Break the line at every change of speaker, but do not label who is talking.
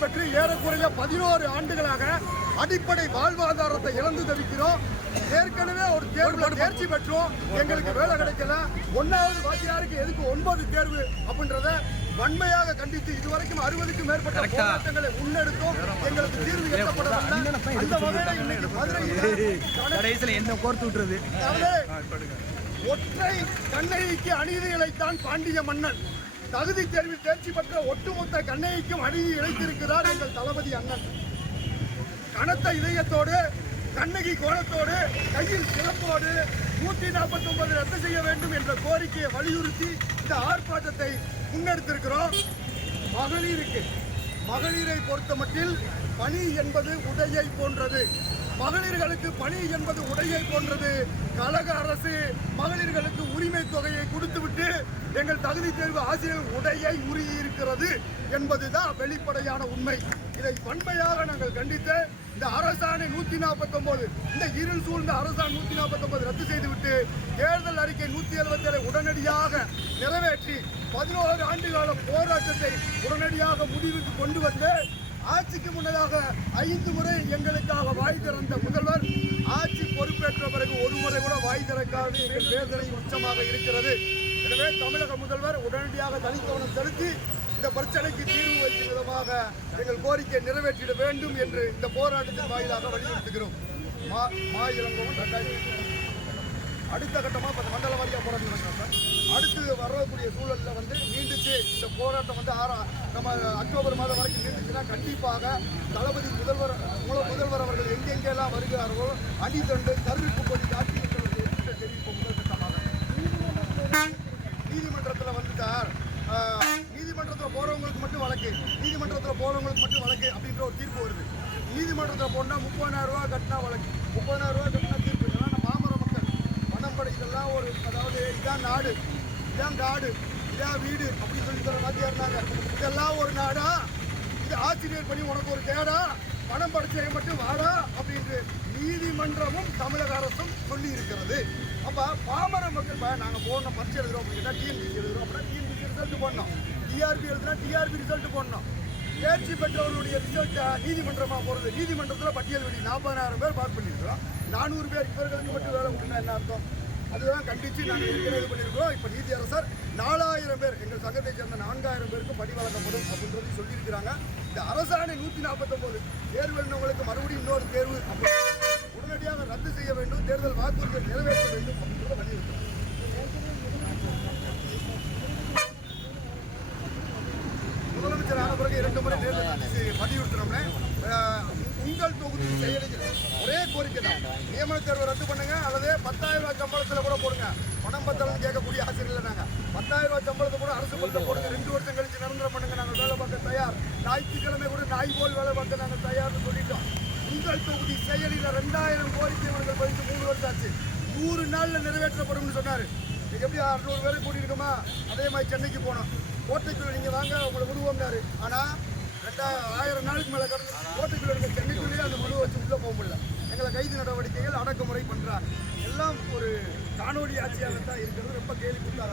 பெற்று ஏறக்குறைய பதினோரு ஆண்டுகளாக அடிப்படை வாழ்வாதாரத்தை இழந்து தவிக்கிறோம். ஏற்கனவே ஒரு தேர்வுல தேர்ச்சி பெற்றோம். எங்களுக்கு வேலை கிடைக்கல. ஒன்னாவது வாத்தியாருக்கு எதுக்கு ஒன்பது தேர்வு அப்படின்றத வன்மையாக கண்டித்து இதுவரைக்கும் அறுபதுக்கும் மேற்பட்ட போராட்டங்களை முன்னெடுத்தோம். எங்களுக்கு தீர்வு எட்டப்படவில்லை அந்த வகையில இன்னைக்கு மதுரையில்
என்ன கோர்த்து விட்டுறது?
ஒற்றை கண்ணகிக்கு அநீதி இழைத்தான் பாண்டிய மன்னன். தகுதி தேர்வில் தேர்ச்சி பெற்ற ஒட்டுமொத்த கண்ணகிக்கும் அணுகி இழைத்திருக்கிறார் எங்கள் தளபதி அண்ணன். கனத்த இதயத்தோடு கண்ணகி கோலத்தோடு கையில் சிறப்போடு நூற்றி நாற்பத்தி ஒன்பது ரத்து செய்ய வேண்டும் என்ற கோரிக்கையை வலியுறுத்தி இந்த ஆர்ப்பாட்டத்தை முன்னெடுத்திருக்கிறோம். மகளிருக்கு மகளிரை பொறுத்தமட்டில் பணி என்பது உடையை போன்றது. மகளிர்களுக்கு பணி என்பது உடையை போன்றது. கழக அரசு மகளிர்களுக்கு உரிமை தொகையை கொடுத்துவிட்டு எங்கள் தகுதி தேர்வு ஆசிரியர் உடையை உரியிருக்கிறது என்பதுதான் வெளிப்படையான உண்மை. இதை வன்மையாக நாங்கள் கண்டித்து இந்த அரசாணை நூத்தி நாற்பத்தி இந்த இருள் சூழ்ந்த அரசாணை நூத்தி நாற்பத்தி ரத்து செய்துவிட்டு தேர்தல் அறிக்கை நூத்தி எழுபத்தி ஏழை உடனடியாக நிறைவேற்றி பதினோரு ஆண்டுகால போராட்டத்தை உடனடியாக முடிவுக்கு கொண்டு வந்து ஆட்சிக்கு முன்னதாக ஐந்து முறை எங்களுக்காக வாய் திறந்த முதல்வர் ஆட்சி பொறுப்பேற்ற பிறகு ஒரு முறை கூட வாய் திறக்காது எங்கள் வேதனை உச்சமாக இருக்கிறது. எனவே தமிழக முதல்வர் உடனடியாக தனிக்கவனம் செலுத்தி இந்த பிரச்சனைக்கு தீர்வு வைக்கும் விதமாக எங்கள் கோரிக்கையை நிறைவேற்றிட வேண்டும் என்று இந்த போராட்டத்தின் வாயிலாக வலியுறுத்துகிறோம். மா மா இளங்கோவன் ரெண்டாயிரத்தி அடுத்த கட்டமாக மண்டல வாரியாக போராட்டம் நடக்கிறோம் சூழலில் வந்து நீண்டுச்சு. இந்த போராட்டம் வந்து ஆறா நம்ம அக்டோபர் மாதம் வரைக்கும் நீண்டுச்சுன்னா கண்டிப்பாக தளபதி முதல்வர் மூல முதல்வர் அவர்கள் எங்கெங்கெல்லாம் வருகிறார்களோ அடித்தண்டு கருவிப்பு கொடி காட்டி தெரிவிப்போம் முதல் கட்டமாக. நீதிமன்றத்தில் வந்து சார் நீதிமன்றத்தில் போகிறவங்களுக்கு மட்டும் வழக்கு. நீதிமன்றத்தில் போகிறவங்களுக்கு மட்டும் வழக்கு அப்படின்ற ஒரு தீர்ப்பு வருது. நீதிமன்றத்தில் போனால் முப்பதாயிரம் ரூபா கட்டினா வழக்கு. முப்பதாயிரம் ரூபா கட்டினா தீர்ப்பு. இதெல்லாம் நம்ம பாமர மக்கள் பணம்படை இதெல்லாம் ஒரு அதாவது இதான் நாடு. இதான் காடு இதான் வீடு அப்படின்னு சொல்லி சொல்ற மாதிரி இருந்தாங்க. இதெல்லாம் ஒரு நாடா? இது ஆசிரியர் பண்ணி உனக்கு ஒரு தேடா? பணம் படிச்சை மட்டும் வாடா? அப்படின்ட்டு நீதிமன்றமும் தமிழக அரசும் சொல்லி இருக்கிறது அப்போ பாமர மக்கள் நாங்கள் நாங்க போடணும் பரிசு எழுதுறோம் அப்படின்னா டிஎன்பிசி எழுதுறோம் அப்படின்னா டிஎன்பிசி ரிசல்ட் போடணும். டிஆர்பி எழுதுனா டிஆர்பி ரிசல்ட் போடணும். தேர்ச்சி பெற்றவர்களுடைய ரிசல்ட்டை நீதிமன்றமாக போகிறது நீதிமன்றத்தில் பட்டியல் வெளி நாற்பதாயிரம் பேர் பாஸ் பண்ணியிருக்கிறோம். நானூறு பேர் இவர்களுக்கு மட்டும் வேலை கொடுத்தா என்ன அர்த்தம்? அதுதான் கண்டித்து நாங்கள் இருக்கிறது இது பண்ணியிருக்கிறோம் இப்போ நீதி அரசர் நாலாயிரம் பேர் எங்கள் சங்கத்தை சேர்ந்த நான்காயிரம் பேருக்கு பணி வழங்கப்படும் அப்படின்றது சொல்லியிருக்கிறாங்க. இந்த அரசாணை நூற்றி நாற்பத்தொம்போது தேர்வு எழுந்தவங்களுக்கு மறுபடியும் இன்னொரு தேர்வு அப்படின்னு உடனடியாக ரத்து செய்ய வேண்டும் தேர்தல் வாக்குறுதியை நிறைவேற்ற வேண்டும் அப்படின்றத வலியுறுத்துறோம் முதலமைச்சர் ஆன பிறகு இரண்டு முறை தேர்தல் ரத்து வலியுறுத்துறோம்னே உங்கள் தொகுதி செயலிகள் ஒரே கோரிக்கை தான். நியமன தேர்வை ரத்து பண்ணுங்க அல்லது பத்தாயிரம் ரூபாய் சம்பளத்தில் கூட போடுங்க. பணம் பத்தலன்னு கேட்கக்கூடிய ஆசிரியர்கள் நாங்கள் பத்தாயிரம் ரூபாய் சம்பளத்தை கூட அரசு பள்ளியில் போடுங்க. ரெண்டு வருஷம் கழிச்சு நிரந்தரம் பண்ணுங்க. நாங்கள் வேலை பார்க்க தயார். ஞாயிற்றுக்கிழமை கூட நாய் போல் வேலை பார்க்க நாங்கள் தயார்னு சொல்லிட்டோம். உங்கள் தொகுதி செயலில் ரெண்டாயிரம் கோரிக்கை மனுக்கள் பதித்து மூணு வருஷம் ஆச்சு. நூறு நாளில் நிறைவேற்றப்படும்னு சொன்னார். இன்னைக்கு எப்படி அறுநூறு பேரை கூட்டியிருக்கோமா? அதே மாதிரி சென்னைக்கு போனோம். கோட்டைக்குள்ள நீங்கள் வாங்க உங்களை விடுவோம்னாரு. ஆனால் ஆயிரம் நாளுக்கு மேல கடந்து கோட்டைக்குள்ள இருக்க சென்னைக்குள்ளேயே அந்த மனுவை வச்சு உள்ள போக முடியல. எங்களை கைது நடவடிக்கைகள் அடக்குமுறை பண்றாங்க. எல்லாம் ஒரு காணொலி ஆட்சியாகத்தான் இருக்கிறது. ரொம்ப கேள்வி கூட்டாக